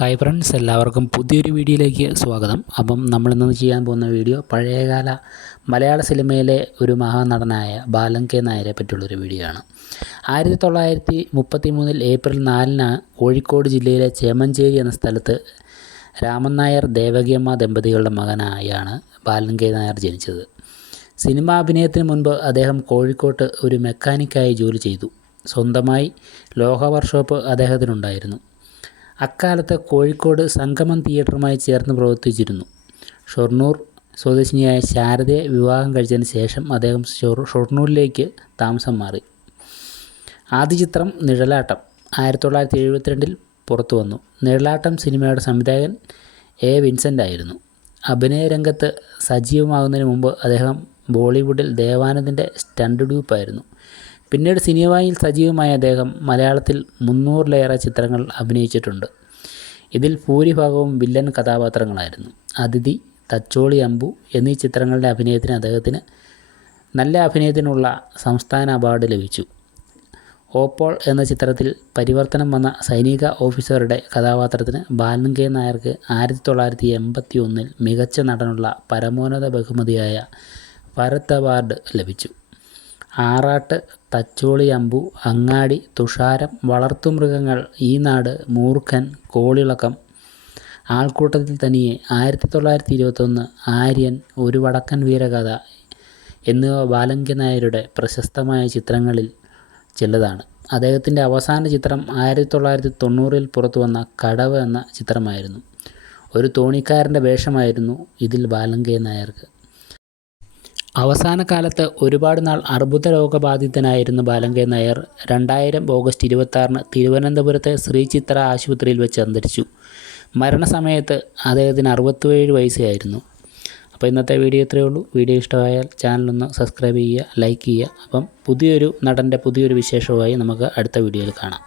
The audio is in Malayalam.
ഹായ് ഫ്രണ്ട്സ്, എല്ലാവർക്കും പുതിയൊരു വീഡിയോയിലേക്ക് സ്വാഗതം. അപ്പം നമ്മളിന്ന് ചെയ്യാൻ പോകുന്ന വീഡിയോ പഴയകാല മലയാള സിനിമയിലെ ഒരു മഹാനടനായ ബാലൻ കെ നായരെ പറ്റിയുള്ളൊരു വീഡിയോ ആണ്. 1933 ഏപ്രിൽ 4 കോഴിക്കോട് ജില്ലയിലെ ചേമഞ്ചേരി എന്ന സ്ഥലത്ത് രാമൻ നായർ ദേവകിയമ്മ ദമ്പതികളുടെ മകനായാണ് ബാലൻ കെ നായർ ജനിച്ചത്. സിനിമാ അഭിനയത്തിന് മുൻപ് അദ്ദേഹം കോഴിക്കോട്ട് ഒരു മെക്കാനിക്കായി ജോലി ചെയ്തു. സ്വന്തമായി ലോഹ വർക്ക്ഷോപ്പ് അദ്ദേഹത്തിനുണ്ടായിരുന്നു. അക്കാലത്ത് കോഴിക്കോട് സംഗമം തിയേറ്ററുമായി ചേർന്ന് പ്രവർത്തിച്ചിരുന്നു. ഷൊർണൂർ സ്വദേശിനിയായ ശാരദയെ വിവാഹം കഴിച്ചതിന് ശേഷം അദ്ദേഹം ഷൊർണൂരിലേക്ക് താമസം മാറി. ആദ്യ ചിത്രം നിഴലാട്ടം 1972 പുറത്തു വന്നു. നിഴലാട്ടം സിനിമയുടെ സംവിധായകൻ എ. വിൻസെൻ്റ് ആയിരുന്നു. അഭിനയ രംഗത്ത് സജീവമാകുന്നതിന് മുമ്പ് അദ്ദേഹം ബോളിവുഡിൽ ദേവാനന്ദിൻ്റെ സ്റ്റണ്ട് ഡ്യൂപ്പായിരുന്നു. പിന്നീട് സിനിമയിൽ സജീവമായ അദ്ദേഹം മലയാളത്തിൽ 300-ലേറെ ചിത്രങ്ങൾ അഭിനയിച്ചിട്ടുണ്ട്. ഇതിൽ ഭൂരിഭാഗവും വില്ലൻ കഥാപാത്രങ്ങളായിരുന്നു. അതിഥി, തച്ചോളി അമ്പു എന്നീ ചിത്രങ്ങളുടെ അഭിനയത്തിന് അദ്ദേഹത്തിന് നല്ല അഭിനയത്തിനുള്ള സംസ്ഥാന അവാർഡ് ലഭിച്ചു. ഓപ്പോൾ എന്ന ചിത്രത്തിൽ പരിവർത്തനം വന്ന സൈനിക ഓഫീസറുടെ കഥാപാത്രത്തിന് ബാലൻ കെ നായർക്ക് 1981 മികച്ച നടനുള്ള പരമോന്നത ബഹുമതിയായ ഭരത് അവാർഡ് ലഭിച്ചു. ആറാട്ട്, തച്ചോളി അമ്പു, അങ്ങാടി, തുഷാരം, വളർത്തുമൃഗങ്ങൾ, ഈ നാട്, മൂർഖൻ, കോളിളക്കം, ആൾക്കൂട്ടത്തിൽ തനിയെ, 1921, ആര്യൻ, ഒരു വടക്കൻ വീരകഥ എന്നിവ ബാലൻ കെ നായരുടെ പ്രശസ്തമായ ചിത്രങ്ങളിൽ ചിലതാണ്. അദ്ദേഹത്തിൻ്റെ അവസാന ചിത്രം 1990 പുറത്തു വന്ന കടവ് എന്ന ചിത്രമായിരുന്നു. ഒരു തോണിക്കാരൻ്റെ വേഷമായിരുന്നു ഇതിൽ ബാലൻ കെ നായർക്ക്. അവസാന കാലത്ത് ഒരുപാട് നാൾ അർബുദ രോഗബാധിതനായിരുന്ന ബാലൻ കെ നായർ 2000 ഓഗസ്റ്റ് 26 തിരുവനന്തപുരത്തെ ശ്രീ ചിത്ര ആശുപത്രിയിൽ വെച്ച് അന്തരിച്ചു. മരണസമയത്ത് അദ്ദേഹത്തിന് 67 വയസ്സായിരുന്നു. അപ്പോൾ ഇന്നത്തെ വീഡിയോ ഇത്രയേ ഉള്ളൂ. വീഡിയോ ഇഷ്ടമായാൽ ചാനലൊന്ന് സബ്സ്ക്രൈബ് ചെയ്യുക, ലൈക്ക് ചെയ്യുക. അപ്പം പുതിയൊരു നടൻ്റെ പുതിയൊരു വിശേഷവുമായി നമുക്ക് അടുത്ത വീഡിയോയിൽ കാണാം.